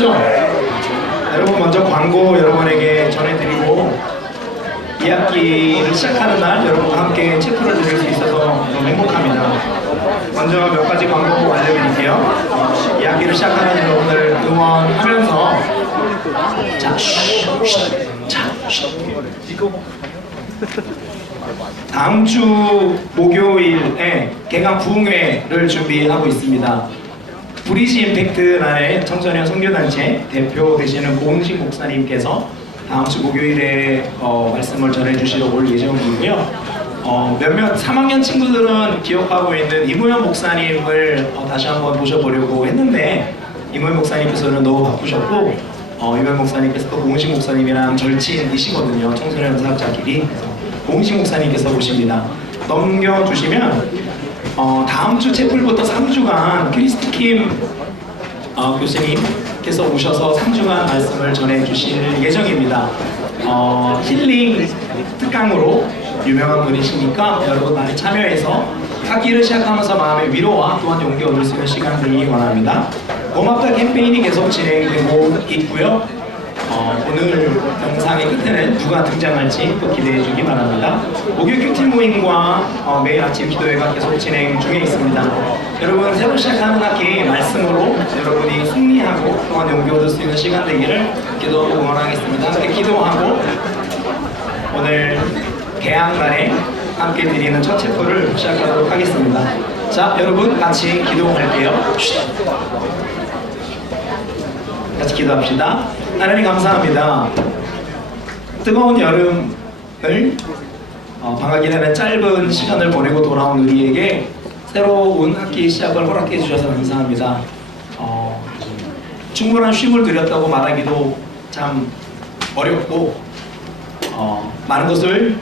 좋죠? 여러분 먼저 광고 여러분에게 전해드리고 2학기를 시작하는 날 여러분과 함께 체크를 드릴 수 있어서 너무 행복합니다. 먼저 몇 가지 광고 알려드릴게요. 2학기를 시작하는 여러분을 응원하면서 다음 주 목요일에 개강 부흥회를 준비하고 있습니다. 브리지 임팩트라는 청소년 선교단체 대표 되시는 고은식 목사님께서 다음 주 목요일에 말씀을 전해주시러 올 예정이고요. 몇몇 3학년 친구들은 기억하고 있는 이무현 목사님을 다시 한번 모셔보려고 했는데 이무현 목사님께서는 너무 바쁘셨고 이무현 목사님께서 또 고은식 목사님이랑 절친이시거든요. 청소년 사역자끼리. 고은식 목사님께서 오십니다. 넘겨주시면 다음 주 채플부터 3주간 크리스티 킴 교수님께서 오셔서 3주간 말씀을 전해주실 예정입니다. 힐링 특강으로 유명한 분이시니까 여러분 많이 참여해서 학기를 시작하면서 마음의 위로와 또한 용기 얻을 수 있는 시간 되기 원합니다. 고맙다 캠페인이 계속 진행되고 있고요. 오늘 영상의 끝에는 누가 등장할지 또 기대해 주기 바랍니다. 목요일 큐티 모임과 매일 아침 기도회가 계속 진행 중에 있습니다. 여러분 새로 시작하는 학기 말씀으로 여러분이 승리하고 또한 용기 얻을 수 있는 시간 되기를 기도하고 응원하겠습니다. 함께 기도하고 오늘 개학날에 함께 드리는 첫 체포를 시작하도록 하겠습니다. 자, 여러분 같이 기도할게요. 같이 기도합시다. 하나님 감사합니다. 뜨거운 여름을 방학이라는 짧은 시간을 보내고 돌아온 우리에게 새로운 학기 시작을 허락해 주셔서 감사합니다. 충분한 쉼을 드렸다고 말하기도 참 어렵고 많은 것을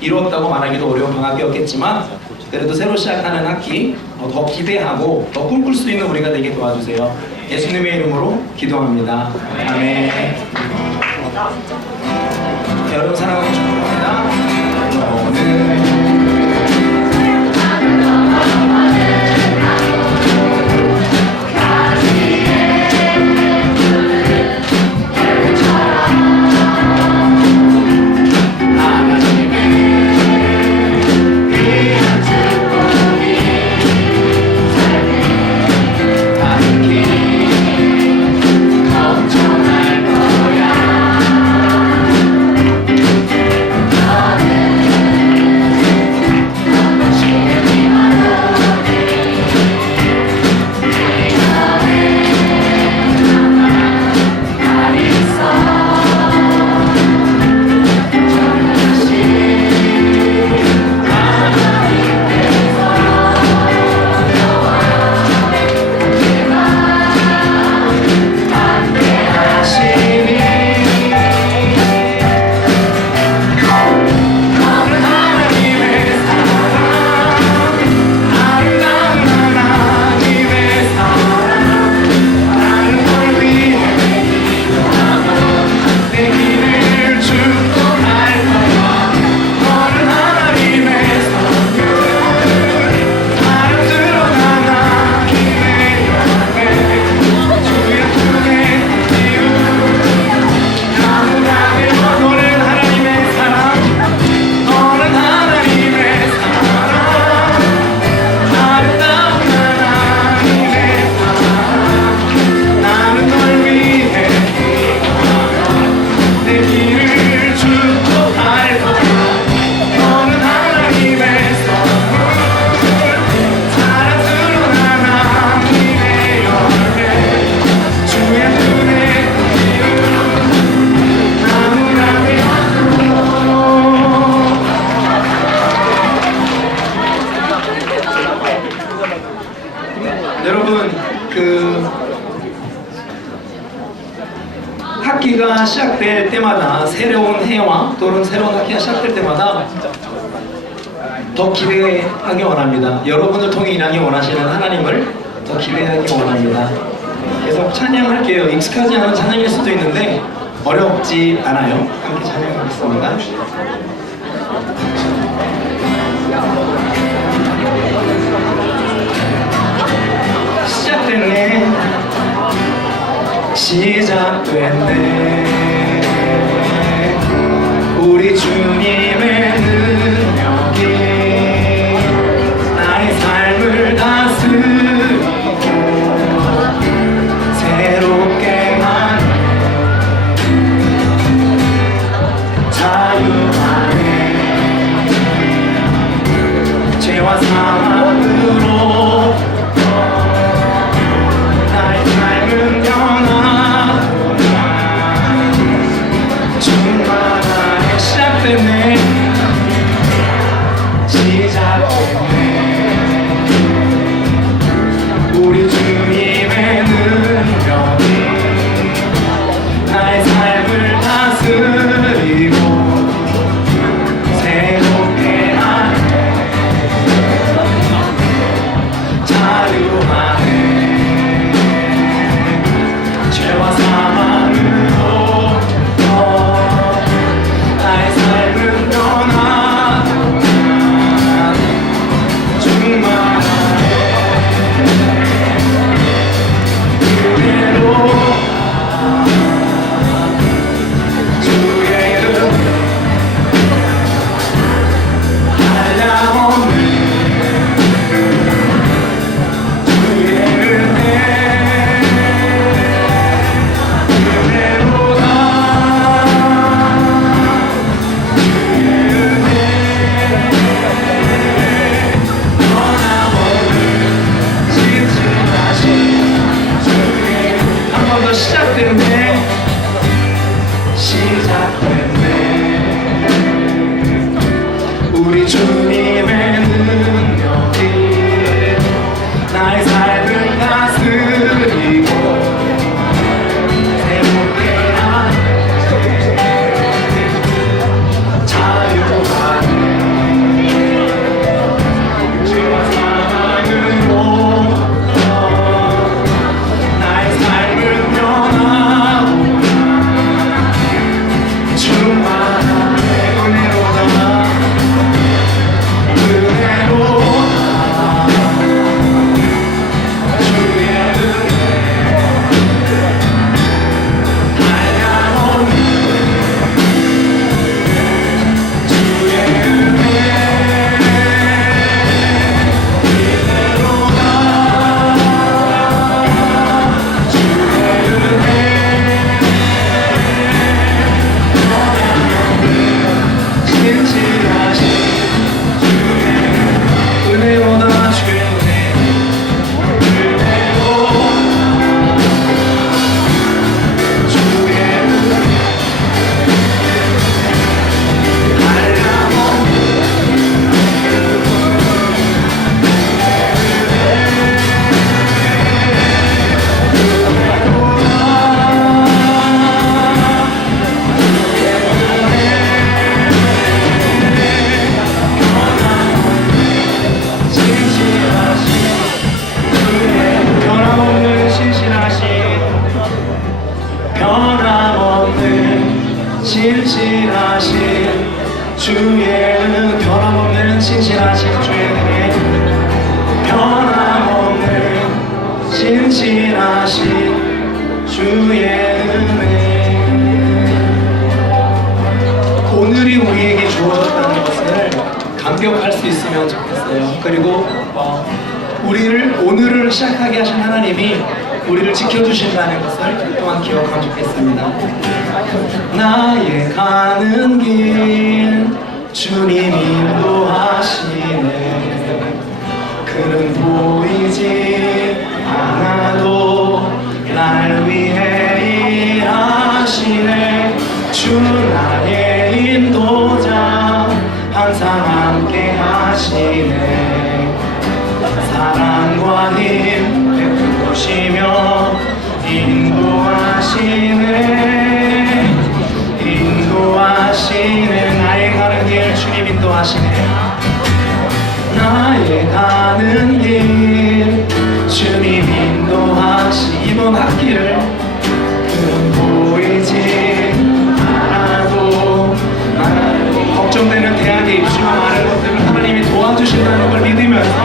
이루었다고 말하기도 어려운 방학이었겠지만 그래도 새로 시작하는 학기 더 기대하고 더 꿈꿀 수 있는 우리가 되게 도와주세요. 예수님의 이름으로 기도합니다. 아멘. 여러분 사랑하고 축복합니다. 학기가 시작될 때마다 새로운 해와 또는 새로운 학기가 시작될 때마다 더 기대하기 원합니다. 여러분을 통해 일하기 원하시는 하나님을 더 기대하기 원합니다. 계속 찬양할게요. 익숙하지 않은 찬양일 수도 있는데 어렵지 않아요. 함께 찬양하겠습니다. 시작됐네. 시작됐네. 우리 주님의 능력이 나의 삶을 다스리고 새롭게 만 자유하네. 죄와 사망으로 나의 삶은 변하고 충만하게 시작됐네. 우리 주님의 능력이 나의 삶을 다스리고 새롭게 하네. 자유하네. 죄와 사망으로 나의 삶은 변하고 충만하네. 그대로 주의 이름 한량없는 주의 은혜 그대로다. 주의 은혜 변함없는 진실하신 한 번 더 시작됐네. 우리 주님의 능력이 나의 삶을 다스리고 새롭게 하네. 자유하네. 죄와 사망으로 나의 삶을 변하고 충만하네. 은혜로다. 신실하신 주의 은 변함없는 신실하신 주의 은혜 변함없는 신실하신 주의 은혜. 오늘이 우리에게 주어졌다는 것을 감격할 수 있으면 좋겠어요. 그리고 우리를 오늘을 시작하게 하신 하나님이 우리를 지켜주신다는 것을 또한 기억하면 좋겠습니다. 나의 가는 길 주님 인도하시네. 그는 보이지 않아도 날 위해 일하시네. 주 나의 인도자 항상 함께 하시네. 사랑과 힘 베푸시며 인도하시네. 인도하시네. 나의 가는 길 주님 인도하시네. 나의 가는 길 주님 인도하시. 이번 학기를 그는 보이지 않아도 걱정되는 대학에 입시와 많은 것들을 하나님이 도와주신다는 걸 믿으면서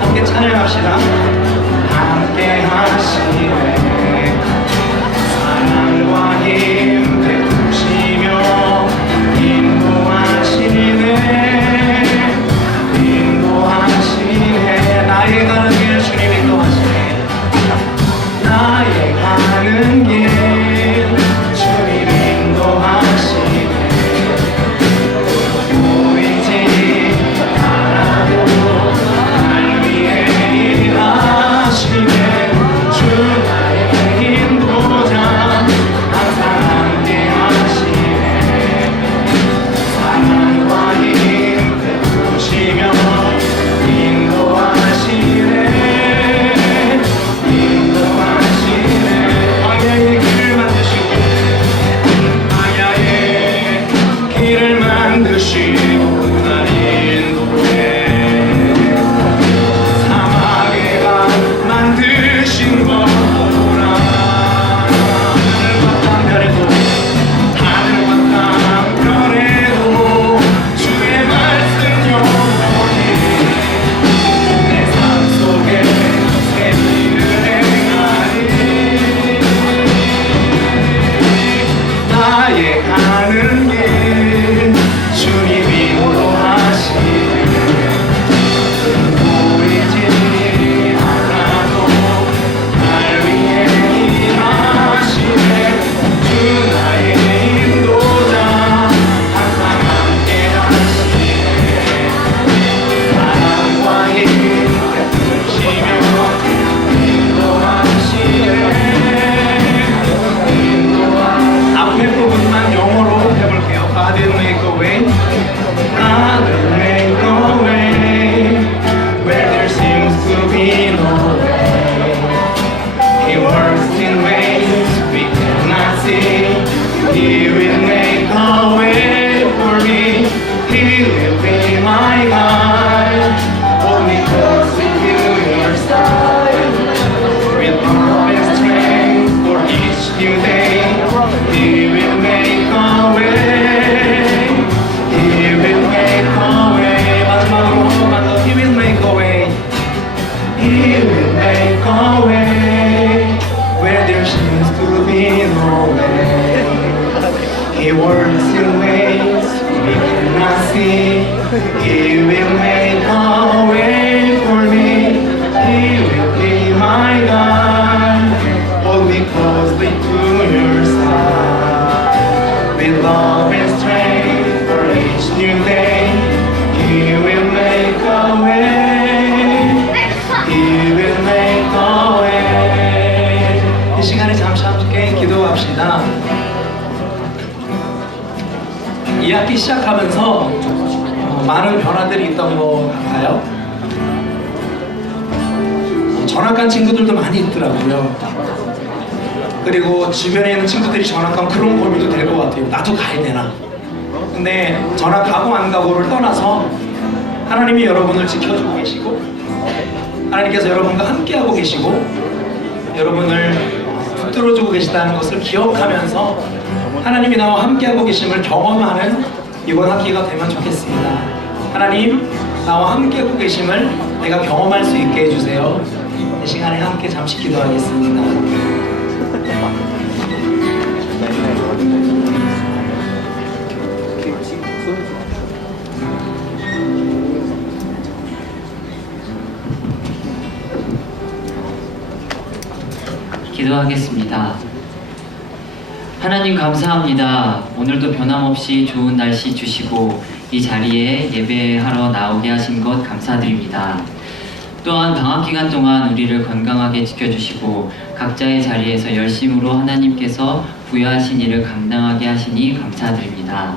함께 찬양합시다. 함께 하시네. 사랑 He will make a way for me. He will be my God. Hold me closely to your side. With love and strength for each new day. He will make a way. He will make a way. 이 시간에 잠시 함께 기도합시다. 이 학기 시작하면서 많은 변화들이 있던 것 같아요. 전학간 친구들도 많이 있더라고요. 그리고 주변에 있는 친구들이 전학간 그런 고민도 될 것 같아요. 나도 가야 되나? 근데 전학 가고 안 가고를 떠나서 하나님이 여러분을 지켜주고 계시고 하나님께서 여러분과 함께하고 계시고 여러분을 붙들어주고 계시다는 것을 기억하면서 하나님이 나와 함께하고 계심을 경험하는 이번 학기가 되면 좋겠습니다. 하나님, 나와 함께하고 계심을 내가 경험할 수 있게 해주세요. 이 시간에 함께 잠시 기도하겠습니다. 기도하겠습니다. 하나님 감사합니다. 오늘도 변함없이 좋은 날씨 주시고 이 자리에 예배하러 나오게 하신 것 감사드립니다. 또한 방학 기간 동안 우리를 건강하게 지켜주시고 각자의 자리에서 열심으로 하나님께서 부여하신 일을 감당하게 하시니 감사드립니다.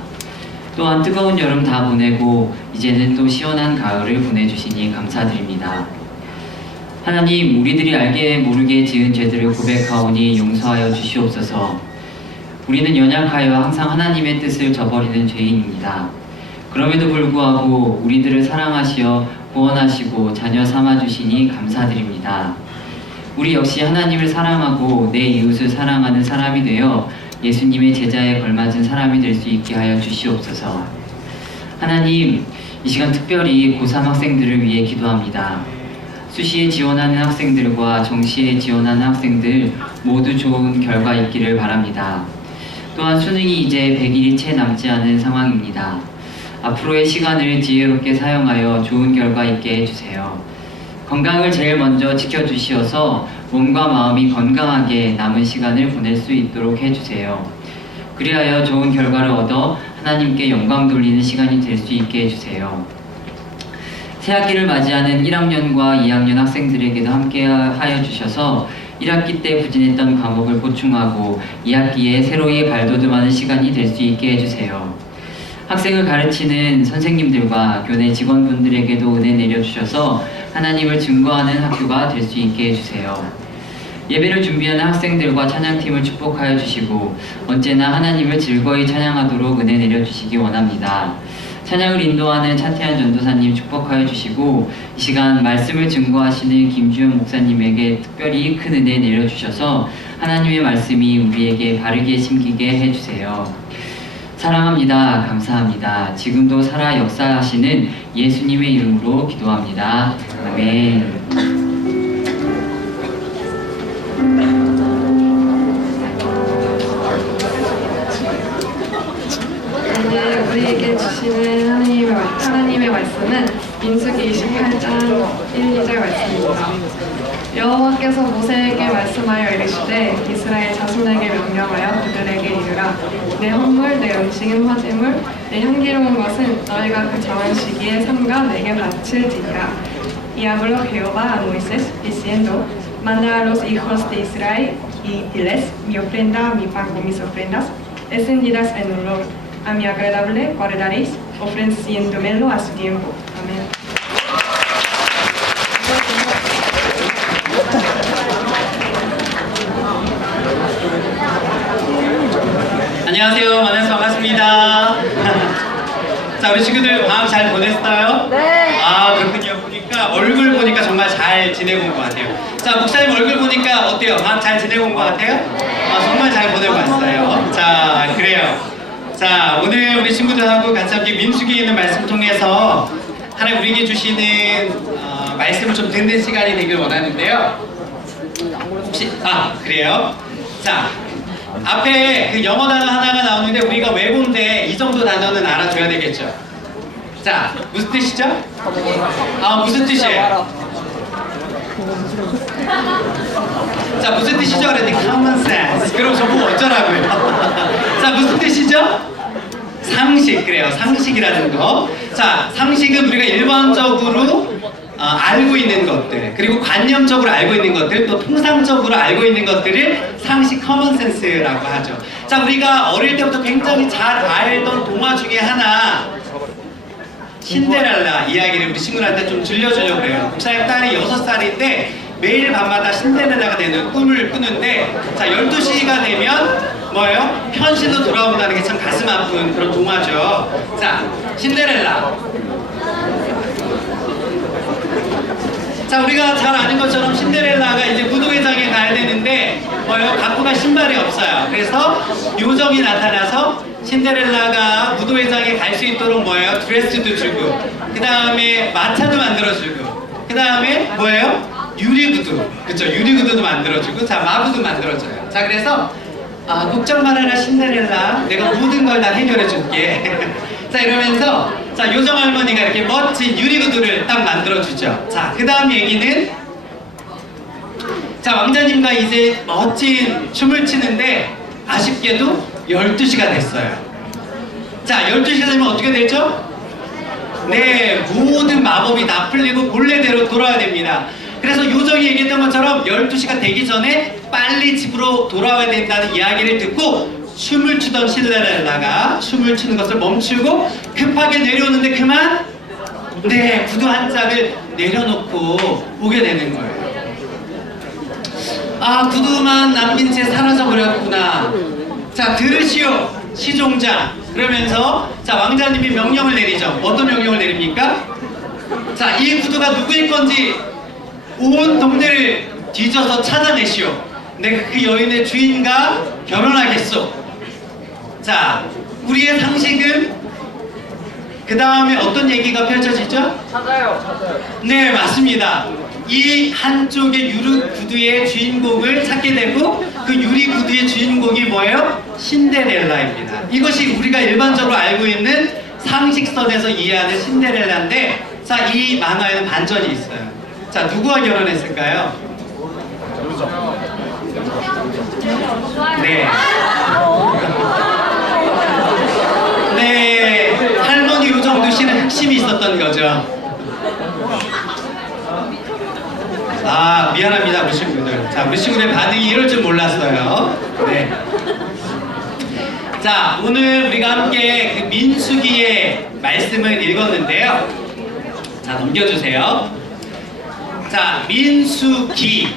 또한 뜨거운 여름 다 보내고 이제는 또 시원한 가을을 보내주시니 감사드립니다. 하나님, 우리들이 알게 모르게 지은 죄들을 고백하오니 용서하여 주시옵소서. 우리는 연약하여 항상 하나님의 뜻을 저버리는 죄인입니다. 그럼에도 불구하고 우리들을 사랑하시어 구원하시고 자녀 삼아주시니 감사드립니다. 우리 역시 하나님을 사랑하고 내 이웃을 사랑하는 사람이 되어 예수님의 제자에 걸맞은 사람이 될 수 있게 하여 주시옵소서. 하나님, 이 시간 특별히 고3 학생들을 위해 기도합니다. 수시에 지원하는 학생들과 정시에 지원하는 학생들 모두 좋은 결과 있기를 바랍니다. 또한 수능이 이제 100일이 채 남지 않은 상황입니다. 앞으로의 시간을 지혜롭게 사용하여 좋은 결과 있게 해주세요. 건강을 제일 먼저 지켜주시어서 몸과 마음이 건강하게 남은 시간을 보낼 수 있도록 해주세요. 그리하여 좋은 결과를 얻어 하나님께 영광 돌리는 시간이 될 수 있게 해주세요. 새학기를 맞이하는 1학년과 2학년 학생들에게도 함께 하여 주셔서 1학기 때 부진했던 과목을 보충하고 2학기에 새로이 발돋움하는 시간이 될 수 있게 해주세요. 학생을 가르치는 선생님들과 교내 직원분들에게도 은혜 내려주셔서 하나님을 증거하는 학교가 될 수 있게 해주세요. 예배를 준비하는 학생들과 찬양팀을 축복하여 주시고 언제나 하나님을 즐거이 찬양하도록 은혜 내려주시기 원합니다. 찬양을 인도하는 차태한 전도사님 축복하여 주시고 이 시간 말씀을 증거하시는 김주영 목사님에게 특별히 큰 은혜 내려주셔서 하나님의 말씀이 우리에게 바르게 심기게 해주세요. 사랑합니다. 감사합니다. 지금도 살아 역사하시는 예수님의 이름으로 기도합니다. 아멘. 오늘 우리에게 주시는 하나님의 말씀은 민수기 28장 1, 2절 말씀입니다. 여호와께서 모세에게 말씀하여 이르시되 이스라엘 자손에게 명령하여 그들에게 이르라. 내 헌물, 내 음식인 화제물, 내 향기로운 것은 너희가 그 정한 시기에 삼가 내게 바칠지니라. Y habló Jehová a Moisés diciendo, manda a los hijos de Israel y diles, mi ofrenda, mi pan con mis ofrendas, encendidas en olor, a mi agradable guardaréis, ofreciéndomelo a su tiempo. Amén. 안녕하세요. 만나서 반갑습니다. 자, 우리 친구들 방학 잘 보냈어요? 네. 아, 그렇군요. 보니까 얼굴 보니까 정말 잘 지내고 온 것 같아요. 자, 목사님 얼굴 보니까 어때요? 방학 잘 지내고 온 것 같아요? 아, 정말 잘 보내고 왔어요. 자, 그래요. 자, 오늘 우리 친구들하고 같이 함께 민수기에 있는 말씀 통해서 하나님 우리에게 주시는 말씀을 좀 듣는 시간이 되길 원하는데요. 혹시 그래요? 자, 앞에 그 영어 단어 하나가 나오는데 우리가 외국인데 이 정도 단어는 알아줘야 되겠죠? 자, 무슨 뜻이죠? 아, 무슨 뜻이에요? 자, 무슨 뜻이죠? 그랬더니 common sense. 그럼 저보고 어쩌라고요? 자, 무슨 뜻이죠? 상식. 그래요. 상식이라는 거. 자, 상식은 우리가 일반적으로 알고 있는 것들, 그리고 관념적으로 알고 있는 것들, 또 통상적으로 알고 있는 것들을 상식, common sense라고 하죠. 자, 우리가 어릴 때부터 굉장히 잘 알던 동화 중에 하나, 신데렐라 이야기를 우리 친구들한테 좀 들려주려고 해요. 목사님 딸이 6살인데 매일 밤마다 신데렐라가 되는 꿈을 꾸는데, 자, 12시가 되면 뭐예요? 현실로 돌아온다는 게 참 가슴 아픈 그런 동화죠. 자, 신데렐라. 자, 우리가 잘 아는 것처럼 신데렐라가 이제 무도회장에 가야 되는데 뭐예요? 갖고 갈 신발이 없어요. 그래서 요정이 나타나서 신데렐라가 무도회장에 갈 수 있도록 뭐예요? 드레스도 주고, 그 다음에 마차도 만들어주고, 그 다음에 뭐예요? 유리구두. 그쵸? 유리구두도 만들어주고, 자, 마구도 만들어줘요. 자, 그래서 걱정 말아라 신데렐라, 내가 모든 걸 다 해결해줄게. 자, 이러면서 자, 요정 할머니가 이렇게 멋진 유리구두를 딱 만들어주죠. 자, 그 다음 얘기는, 자, 왕자님과 이제 멋진 춤을 추는데 아쉽게도 12시가 됐어요. 자, 12시가 되면 어떻게 되죠? 네, 모든 마법이 다 풀리고 본래대로 돌아와야 됩니다. 그래서 요정이 얘기했던 것처럼 12시가 되기 전에 빨리 집으로 돌아와야 된다는 이야기를 듣고 춤을 추던 신데렐라가 춤을 추는 것을 멈추고 급하게 내려오는데 그만, 네, 구두 한 짝을 내려놓고 오게 되는 거예요. 아, 구두만 남긴 채 사라져버렸구나. 자, 들으시오 시종자. 그러면서 자, 왕자님이 명령을 내리죠. 어떤 명령을 내립니까? 자, 이 구두가 누구의 건지 온 동네를 뒤져서 찾아내시오. 내가 그 여인의 주인과 결혼하겠소. 자, 우리의 상식은 그 다음에 어떤 얘기가 펼쳐지죠? 찾아요. 네, 맞습니다. 이 한쪽의 유리 구두의 주인공을 찾게 되고, 그 유리 구두의 주인공이 뭐예요? 신데렐라입니다. 이것이 우리가 일반적으로 알고 있는 상식선에서 이해하는 신데렐라인데, 자, 이 만화에는 반전이 있어요. 자, 누구와 결혼했을까요? 네. 네, 할머니 요정 누씨는 핵심이 있었던 거죠. 아, 미안합니다, 우리 친구들. 자, 우리 친구들의 반응이 이럴 줄 몰랐어요. 네. 자, 오늘 우리가 함께 그 민수기의 말씀을 읽었는데요. 자, 넘겨주세요. 자, 민수기라는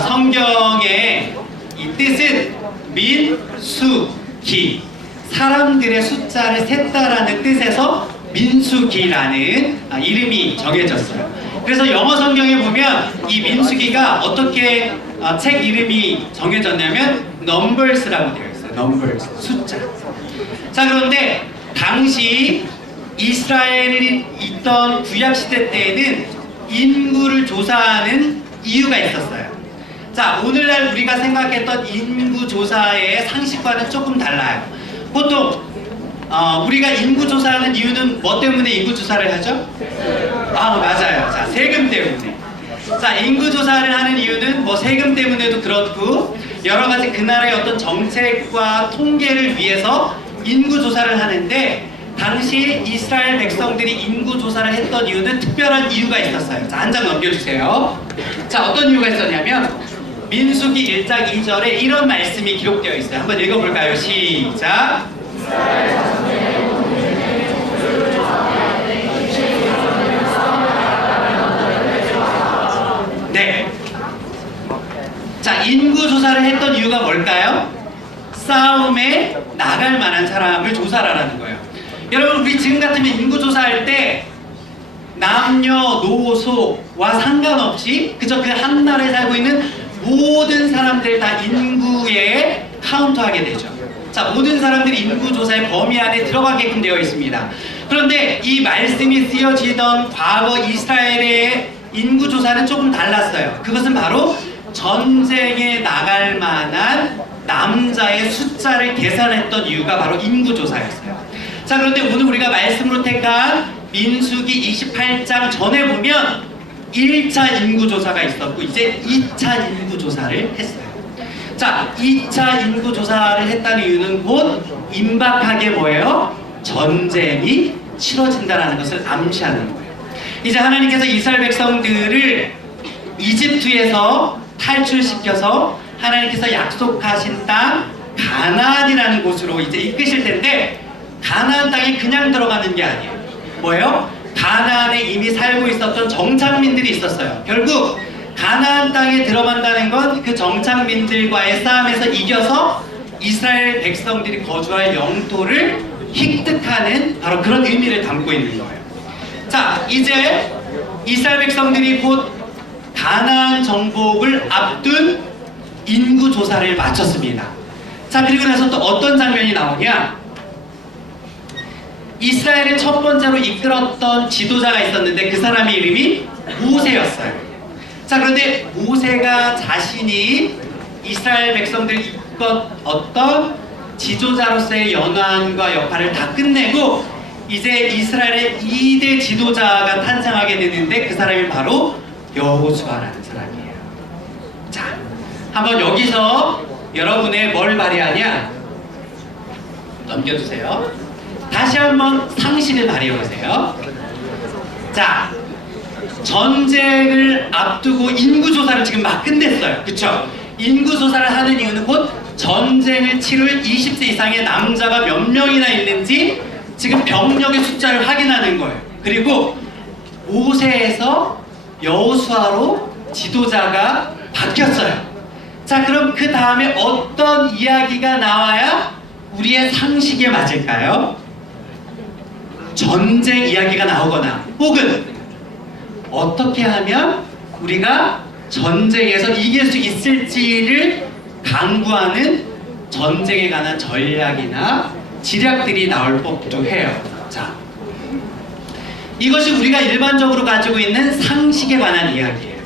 성경의 이 뜻은 민수기, 사람들의 숫자를 셌다라는 뜻에서 민수기라는 이름이 정해졌어요. 그래서 영어 성경에 보면 이 민수기가 어떻게 책 이름이 정해졌냐면 numbers라고 되어 있어요. numbers, 숫자. 자, 그런데 당시 이스라엘이 있던 구약시대 때에는 인구를 조사하는 이유가 있었어요. 자, 오늘날 우리가 생각했던 인구조사의 상식과는 조금 달라요. 보통 우리가 인구조사하는 이유는 뭐 때문에 인구조사를 하죠? 아, 맞아요. 자, 세금 때문에. 자, 인구조사를 하는 이유는 뭐 세금 때문에도 그렇고, 여러가지 그 나라의 어떤 정책과 통계를 위해서 인구조사를 하는데, 당시 이스라엘 백성들이 인구조사를 했던 이유는 특별한 이유가 있었어요. 자, 한 장 넘겨주세요. 자, 어떤 이유가 있었냐면 민수기 1장 2절에 이런 말씀이 기록되어 있어요. 한번 읽어볼까요? 시작. 네. 자, 인구조사를 했던 이유가 뭘까요? 싸움에 나갈 만한 사람을 조사하라는 거예요. 여러분, 우리 지금 같으면 인구조사할 때 남녀노소와 상관없이 그저 그 한 나라에 살고 있는 모든 사람들 다 인구에 카운트하게 되죠. 자, 모든 사람들이 인구조사의 범위 안에 들어가게끔 되어 있습니다. 그런데 이 말씀이 쓰여지던 과거 이스라엘의 인구조사는 조금 달랐어요. 그것은 바로 전쟁에 나갈 만한 남자의 숫자를 계산했던 이유가 바로 인구조사였어요. 자, 그런데 오늘 우리가 말씀으로 택한 민수기 28장 전에 보면 1차 인구조사가 있었고 이제 2차 인구조사를 했어요. 자, 2차 인구조사를 했다는 이유는 곧 임박하게 뭐예요? 전쟁이 치러진다는 것을 암시하는 거예요. 이제 하나님께서 이스라엘 백성들을 이집트에서 탈출시켜서 하나님께서 약속하신 땅 가나안이라는 곳으로 이제 이끄실 텐데 가나안 땅에 그냥 들어가는 게 아니에요. 뭐예요? 가나안에 이미 살고 있었던 정착민들이 있었어요. 결국 가나안 땅에 들어간다는 건 그 정착민들과의 싸움에서 이겨서 이스라엘 백성들이 거주할 영토를 획득하는 바로 그런 의미를 담고 있는 거예요. 자, 이제 이스라엘 백성들이 곧 가나안 정복을 앞둔 인구조사를 마쳤습니다. 자, 그리고 나서 또 어떤 장면이 나오냐? 이스라엘을 첫 번째로 이끌었던 지도자가 있었는데 그 사람의 이름이 모세였어요. 자, 그런데 모세가 자신이 이스라엘 백성들을 이끌었던 지도자로서의 연한과 역할을 다 끝내고 이제 이스라엘의 2대 지도자가 탄생하게 되는데 그 사람이 바로 여호수아라는 사람이에요. 자, 한번 여기서 여러분의 뭘 발휘하냐? 넘겨주세요. 다시 한번 상식을 발휘해보세요. 자, 전쟁을 앞두고 인구조사를 지금 막 끝냈어요. 그쵸? 인구조사를 하는 이유는 곧 전쟁을 치를 20세 이상의 남자가 몇 명이나 있는지 지금 병력의 숫자를 확인하는 거예요. 그리고 모세에서 여호수아로 지도자가 바뀌었어요. 자, 그럼 그 다음에 어떤 이야기가 나와야 우리의 상식에 맞을까요? 전쟁 이야기가 나오거나 혹은 어떻게 하면 우리가 전쟁에서 이길 수 있을지를 강구하는 전쟁에 관한 전략이나 지략들이 나올 법도 해요. 자, 이것이 우리가 일반적으로 가지고 있는 상식에 관한 이야기예요.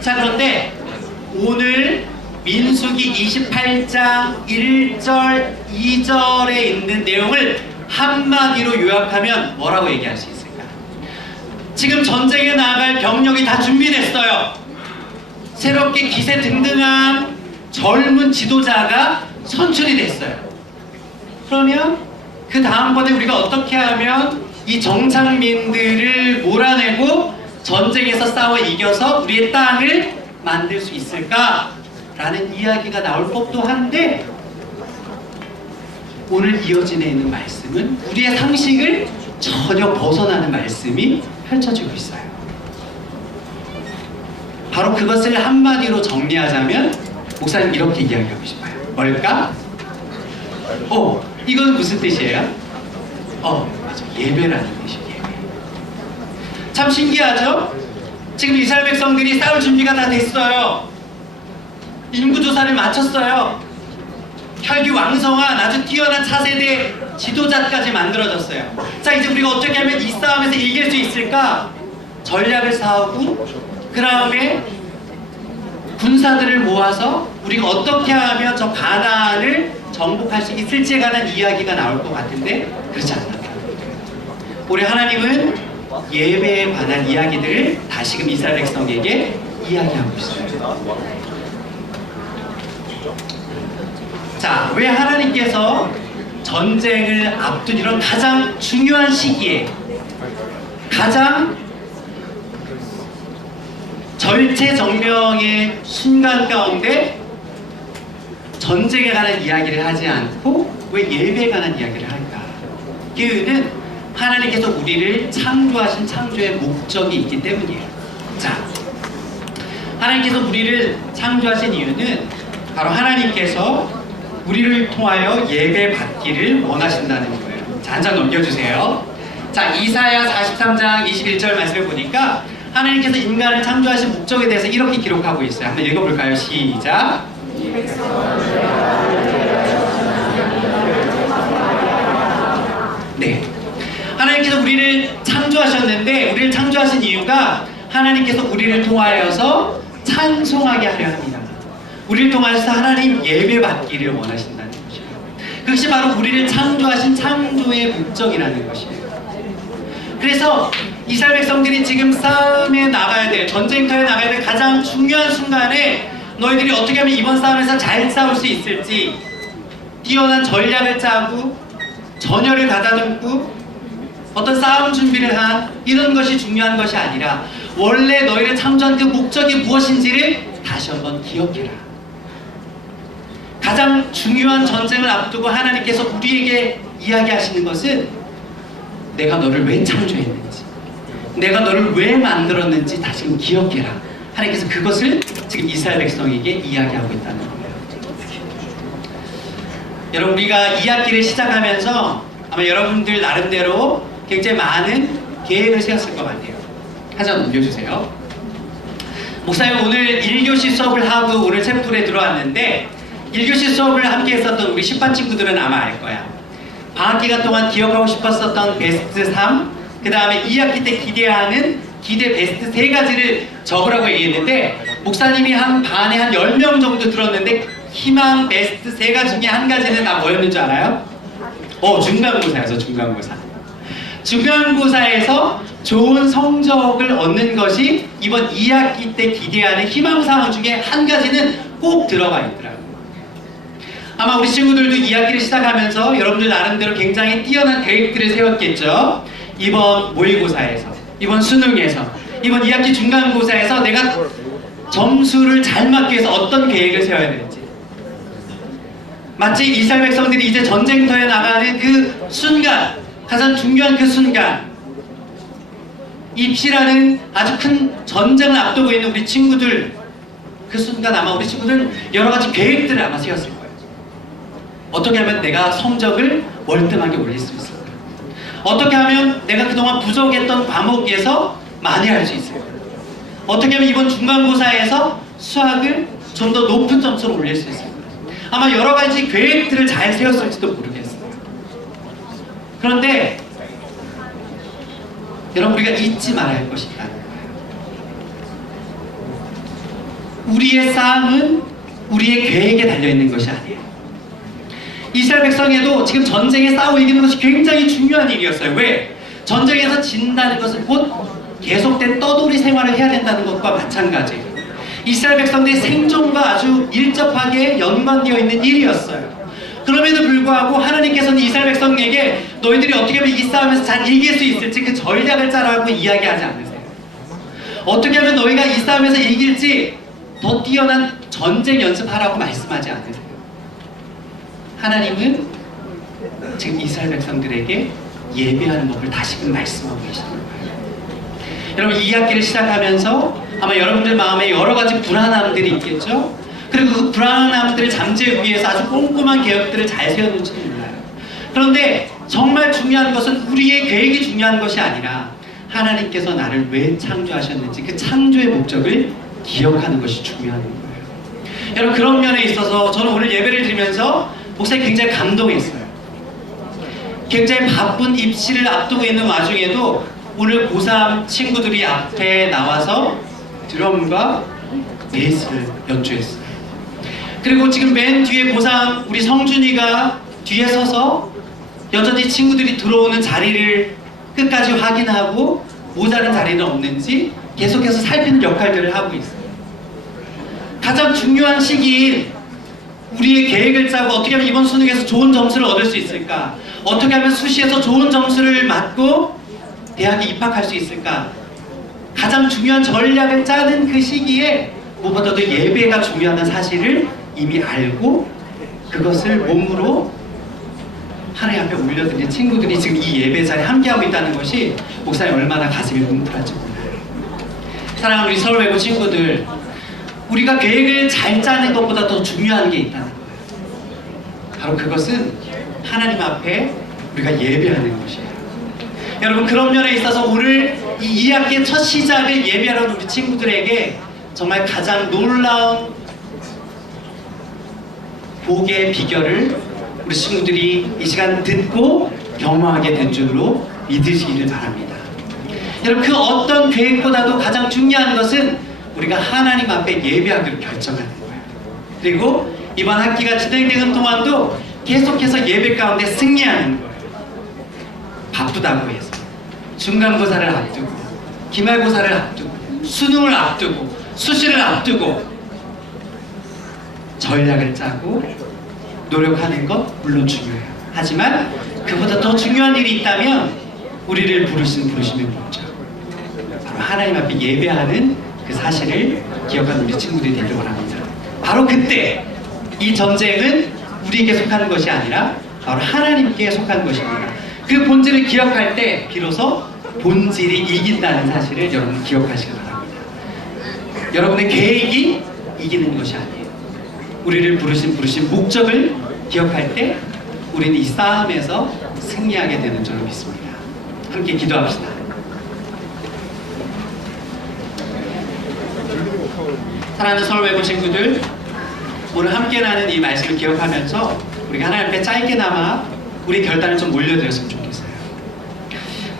자, 그런데 오늘 민수기 28장 1절, 2절에 있는 내용을 한마디로 요약하면 뭐라고 얘기할 수 있을까? 지금 전쟁에 나아갈 병력이 다 준비됐어요. 새롭게 기세 등등한 젊은 지도자가 선출이 됐어요. 그러면 그 다음번에 우리가 어떻게 하면 이 정착민들을 몰아내고 전쟁에서 싸워 이겨서 우리의 땅을 만들 수 있을까? 라는 이야기가 나올 법도 한데 오늘 이어진에 있는 말씀은 우리의 상식을 전혀 벗어나는 말씀이 펼쳐지고 있어요. 바로 그것을 한마디로 정리하자면 목사님 이렇게 이야기하고 싶어요. 뭘까? 이건 무슨 뜻이에요? 맞아. 예배라는 뜻이에요. 예배. 참 신기하죠? 지금 이스라엘 백성들이 싸울 준비가 다 됐어요. 인구조사를 마쳤어요. 혈기왕성한 아주 뛰어난 차세대 지도자까지 만들어졌어요. 자, 이제 우리가 어떻게 하면 이 싸움에서 이길 수 있을까? 전략을 세우고 그 다음에 군사들을 모아서 우리가 어떻게 하면 저 가나안을 정복할 수 있을지에 관한 이야기가 나올 것 같은데 그렇지 않나요? 우리 하나님은 예배에 관한 이야기들을 다시금 이스라엘 백성에게 이야기하고 있어요. 자, 왜 하나님께서 전쟁을 앞둔 이런 가장 중요한 시기에 가장 절체절명의 순간 가운데 전쟁에 관한 이야기를 하지 않고 왜 예배에 관한 이야기를 할까? 그 이유는 하나님께서 우리를 창조하신 창조의 목적이 있기 때문이에요. 자, 하나님께서 우리를 창조하신 이유는 바로 하나님께서 우리를 통하여 예배 받기를 원하신다는 거예요. 자, 한 장 넘겨주세요. 자, 이사야 43장 21절 말씀을 보니까 하나님께서 인간을 창조하신 목적에 대해서 이렇게 기록하고 있어요. 한번 읽어볼까요? 시작. 네. 하나님께서 우리를 창조하셨는데 우리를 창조하신 이유가 하나님께서 우리를 통하여서 찬송하게 하려 합니다. 우리를 통하여서 하나님 예배 받기를 원하신다는 것이에요. 그것이 바로 우리를 창조하신 창조의 목적이라는 것이에요. 그래서 이스라엘 백성들이 지금 싸움에 나가야 될, 전쟁터에 나가야 될 가장 중요한 순간에 너희들이 어떻게 하면 이번 싸움에서 잘 싸울 수 있을지 뛰어난 전략을 짜고 전열을 가다듬고 어떤 싸움 준비를 한 이런 것이 중요한 것이 아니라 원래 너희를 창조한 그 목적이 무엇인지를 다시 한번 기억해라. 가장 중요한 전쟁을 앞두고 하나님께서 우리에게 이야기하시는 것은 내가 너를 왜 창조했는지, 내가 너를 왜 만들었는지 다시금 기억해라. 하나님께서 그것을 지금 이스라엘 백성에게 이야기하고 있다는 거예요. 여러분, 우리가 2학기를 시작하면서 아마 여러분들 나름대로 굉장히 많은 계획을 세웠을 것 같아요. 한 장 넘겨주세요. 목사님 오늘 1교시 수업을 하고 오늘 챕플에 들어왔는데 1교시 수업을 함께 했었던 우리 10반 친구들은 아마 알 거야. 방학 기간 동안 기억하고 싶었었던 베스트 3, 그 다음에 2학기 때 기대하는 기대 베스트 3가지를 적으라고 얘기했는데 목사님이 한 반에 한 10명 정도 들었는데 희망 베스트 3가지 중에 한 가지는 다 뭐였는 줄 알아요? 중간고사였어. 중간고사에서 좋은 성적을 얻는 것이 이번 2학기 때 기대하는 희망사항 중에 한 가지는 꼭 들어가 있더라고요. 아마 우리 친구들도 2학기를 시작하면서 여러분들 나름대로 굉장히 뛰어난 계획들을 세웠겠죠. 이번 모의고사에서, 이번 수능에서, 이번 2학기 중간고사에서 내가 점수를 잘 맞기 위해서 어떤 계획을 세워야 되는지. 마치 이스라엘 백성들이 이제 전쟁터에 나가는 그 순간, 가장 중요한 그 순간, 입시라는 아주 큰 전쟁을 앞두고 있는 우리 친구들, 그 순간 아마 우리 친구들 여러 가지 계획들을 아마 세웠을 거예요. 어떻게 하면 내가 성적을 월등하게 올릴 수 있을까? 어떻게 하면 내가 그동안 부족했던 과목에서 많이 할 수 있을까? 어떻게 하면 이번 중간고사에서 수학을 좀 더 높은 점수로 올릴 수 있을까? 아마 여러 가지 계획들을 잘 세웠을지도 모르겠어요. 그런데 여러분, 우리가 잊지 말아야 할 것이 있다는 거예요. 우리의 싸움은 우리의 계획에 달려있는 것이 아니에요. 이스라엘 백성에도 지금 전쟁에 싸워 이기는 것이 굉장히 중요한 일이었어요. 왜? 전쟁에서 진다는 것은 곧 계속된 떠돌이 생활을 해야 된다는 것과 마찬가지예요. 이스라엘 백성들의 생존과 아주 밀접하게 연관되어 있는 일이었어요. 그럼에도 불구하고 하나님께서는 이스라엘 백성에게 너희들이 어떻게 하면 이 싸움에서 잘 이길 수 있을지 그 전략을 짜라고 이야기하지 않으세요. 어떻게 하면 너희가 이 싸움에서 이길지 더 뛰어난 전쟁 연습하라고 말씀하지 않으세요. 하나님은 지금 이스라엘 백성들에게 예배하는 법을 다시금 말씀하고 계시는 거예요. 여러분, 2학기를 시작하면서 아마 여러분들 마음에 여러 가지 불안함들이 있겠죠? 그리고 그 불안함들을 잠재우기 위해서 아주 꼼꼼한 계획들을 잘 세웠는지도 몰라요. 그런데 정말 중요한 것은 우리의 계획이 중요한 것이 아니라 하나님께서 나를 왜 창조하셨는지 그 창조의 목적을 기억하는 것이 중요한 거예요. 여러분, 그런 면에 있어서 저는 오늘 예배를 드리면서 목사님 굉장히 감동했어요. 굉장히 바쁜 입시를 앞두고 있는 와중에도 오늘 고3 친구들이 앞에 나와서 드럼과 베이스를 연주했어요. 그리고 지금 맨 뒤에 고3 우리 성준이가 뒤에 서서 여전히 친구들이 들어오는 자리를 끝까지 확인하고 모자른 자리는 없는지 계속해서 살피는 역할들을 하고 있어요. 가장 중요한 시기인 우리의 계획을 짜고 어떻게 하면 이번 수능에서 좋은 점수를 얻을 수 있을까? 어떻게 하면 수시에서 좋은 점수를 맞고 대학에 입학할 수 있을까? 가장 중요한 전략을 짜는 그 시기에 무엇보다도 예배가 중요하다는 사실을 이미 알고 그것을 몸으로 하나님 앞에 올려드린 친구들이 지금 이 예배 자리에 함께하고 있다는 것이 목사님 얼마나 가슴이 뭉클한지 몰라요. 사랑하는 우리 서울외고 친구들, 우리가 계획을 잘 짜는 것보다 더 중요한 게 있다는 거예요. 바로 그것은 하나님 앞에 우리가 예배하는 것이에요. 여러분, 그런 면에 있어서 오늘 이 2학기의 첫 시작을 예배하는 우리 친구들에게 정말 가장 놀라운 복의 비결을 우리 친구들이 이 시간 듣고 경험하게 된 줄로 믿으시기를 바랍니다. 여러분, 그 어떤 계획보다도 가장 중요한 것은 우리가 하나님 앞에 예배하기로 결정하는 거예요. 그리고 이번 학기가 진행되는 동안도 계속해서 예배 가운데 승리하는 거예요. 바쁘다고 해서 중간고사를 앞두고 기말고사를 앞두고 수능을 앞두고 수시를 앞두고 전략을 짜고 노력하는 것 물론 중요해요. 하지만 그보다 더 중요한 일이 있다면 우리를 부르신 부르심의 목적, 바로 하나님 앞에 예배하는 그 사실을 기억하는 우리 친구들이 되길 원합니다. 바로 그때 이 전쟁은 우리에게 속하는 것이 아니라 바로 하나님께 속한 것입니다. 그 본질을 기억할 때 비로소 본질이 이긴다는 사실을 여러분 기억하시기 바랍니다. 여러분의 계획이 이기는 것이 아니에요. 우리를 부르신 목적을 기억할 때 우리는 이 싸움에서 승리하게 되는 줄로 믿습니다. 함께 기도합시다. 사랑하는 서울외부 친구들, 오늘 함께 나눈 이 말씀을 기억하면서 우리가 하나님 앞에 짧게나마 우리 결단을 좀 올려드렸으면 좋겠어요.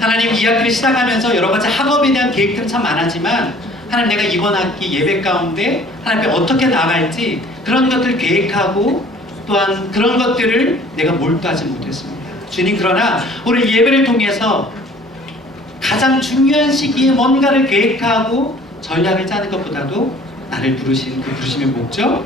하나님, 이 학기를 시작하면서 여러 가지 학업에 대한 계획들은 참 많았지만 하나님, 내가 이번 학기 예배 가운데 하나님 앞에 어떻게 나갈지 그런 것들을 계획하고 또한 그런 것들을 내가 몰두하지 못했습니다. 주님, 그러나 오늘 예배를 통해서 가장 중요한 시기에 뭔가를 계획하고 전략을 짜는 것보다도 나를 부르신 그 부르심의 목적,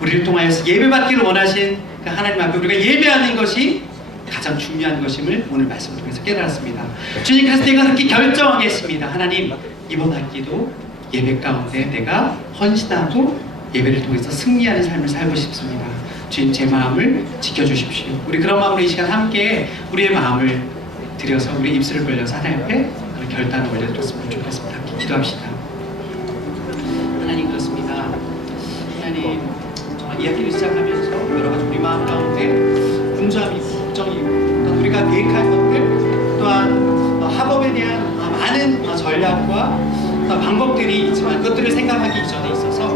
우리를 통하여서 예배받기를 원하신 그 하나님 앞에 우리가 예배하는 것이 가장 중요한 것임을 오늘 말씀을 통해서 깨달았습니다. 주님, 그래서 내가 그렇게 결정하겠습니다. 하나님, 이번 학기도 예배 가운데 내가 헌신하고 예배를 통해서 승리하는 삶을 살고 싶습니다. 주님, 제 마음을 지켜주십시오. 우리 그런 마음으로 이 시간 함께 우리의 마음을 들여서 우리 입술을 벌려서 하나님 앞에 우리 결단을 올려드렸으면 좋겠습니다. 함께 기도합시다. 하나님, 그렇습니다. 하나님, 정말 이야기를 시작하면서 여러 가지 우리 마음 가운데 분주함이 있고 걱정이 있고 또 우리가 계획할 것들 또한 학업에 대한 많은 전략과 방법들이 있지만 그것들을 생각하기 이전에 있어서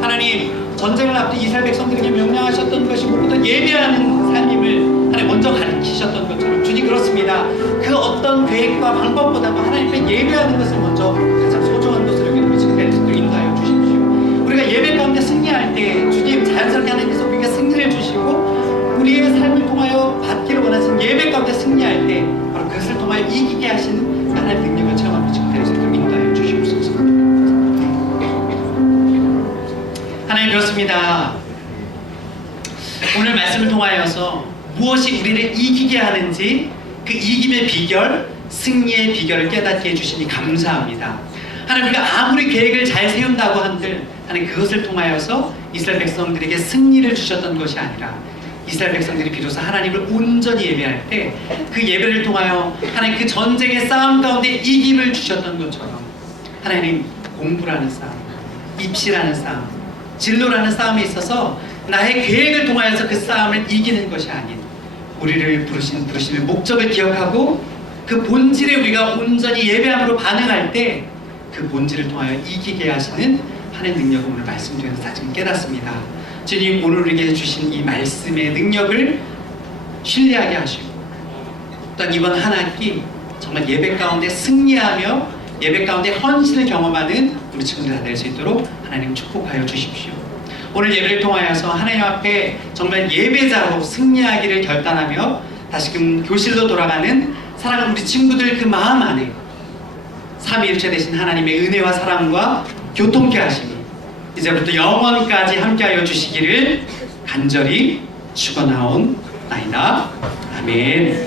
하나님, 전쟁을 앞둔 이스라엘 백성들에게 명령하셨던 것이 무엇보다 예배하는 삶임을 하나님 먼저 가르치셨던 것처럼 주님, 그렇습니다. 그 어떤 계획과 방법보다도 하나님께 예배하는 것을 먼저 가장 소중한 것으로 여기는 우리 친구들도 인도하여 주십시오. 우리가 예배 가운데 승리할 때 주님, 자연스럽게 하나님께서 우리가 승리를 주시고 우리의 삶을 통하여 받기를 원하시는 예배 가운데 승리할 때 바로 그것을 통하여 이기게 하시는 하나님의 능력을 체험하는 우리 친구들도 인도하여 주시옵소서. 하나님, 그렇습니다. 오늘 말씀을 통하여서 무엇이 우리를 이기게 하는지 그 이김의 비결, 승리의 비결을 깨닫게 해주시니 감사합니다. 하나님, 우리가 아무리 계획을 잘 세운다고 한들 하나님, 그것을 통하여서 이스라엘 백성들에게 승리를 주셨던 것이 아니라 이스라엘 백성들이 비로소 하나님을 온전히 예배할 때 그 예배를 통하여 하나님 그 전쟁의 싸움 가운데 이김을 주셨던 것처럼 하나님, 공부라는 싸움, 입시라는 싸움, 진로라는 싸움에 있어서 나의 계획을 통하여서 그 싸움을 이기는 것이 아닌 우리를 부르신 부르심의 목적을 기억하고 그 본질에 우리가 온전히 예배함으로 반응할 때 그 본질을 통하여 이기게 하시는 하나님의 능력을 오늘 말씀 중에서 다시 깨닫습니다. 주님, 오늘 우리에게 주신 이 말씀의 능력을 신뢰하게 하시고 또한 이번 한 학기 정말 예배 가운데 승리하며 예배 가운데 헌신을 경험하는 우리 친구들 다 될 수 있도록 하나님 축복하여 주십시오. 오늘 예배를 통하여서 하나님 앞에 정말 예배자로 승리하기를 결단하며 다시금 교실로 돌아가는 사랑하는 우리 친구들 그 마음 안에 삼위일체 되신 하나님의 은혜와 사랑과 교통케 하심이 이제부터 영원까지 함께하여 주시기를 간절히 축원하옵나이다. 아멘.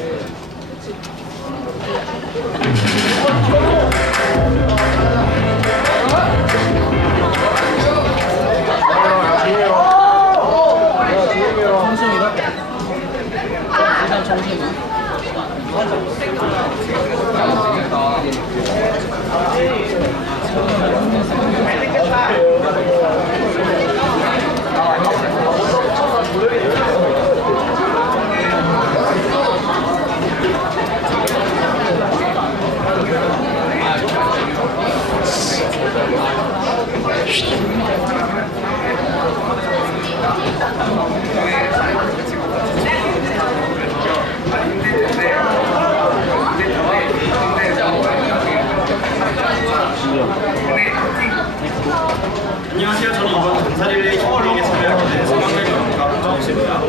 안녕하세요. 저는 이번 봉사릴레이 캠페인에 참여하게 된 성황대 교육과 박정욱입니다.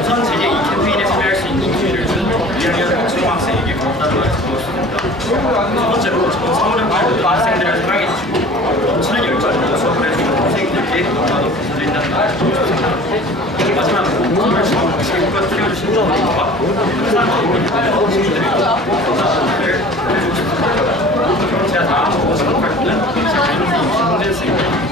우선 제게 이 두 번째로 저는 서울의 모든 학생들을 사랑해주시고 넘치는 열정으로 수업을 해주는 선생님들께 너무나도 감사드린다는 말씀을 마지막으로 정말 시험 방식에 끝까지 챙겨주신 분들과 항상 도움이 되는 친구들에게 감사를 해주고 싶습니다. 제가 다음 주고 작업할 때는 제 담임선생님 신동재 선생님입니다.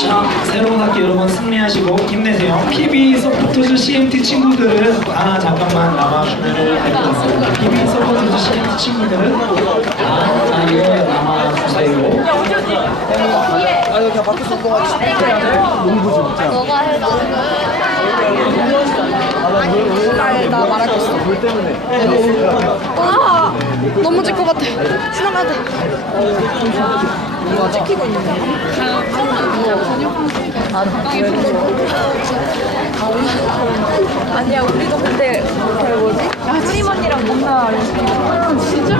자, 새로운 학기 여러분 승리하시고 힘내세요. PB 서포터즈 CMT 친구들은 잠깐만 남아주면 될 것 같습니다. PB 서포터즈 CMT 친구들은 자리에 남아주세요. 그냥 밖에서 운동하지. 농구지 진짜. 너가 해도 나 말할 거 있어. 물 때문에. 아 넘어질 것 같아. 지나가야 돼. 이거 찍히고 있는데. 아니야 우리도 그때 그 뭐지? 수림 언니랑 겁나 진짜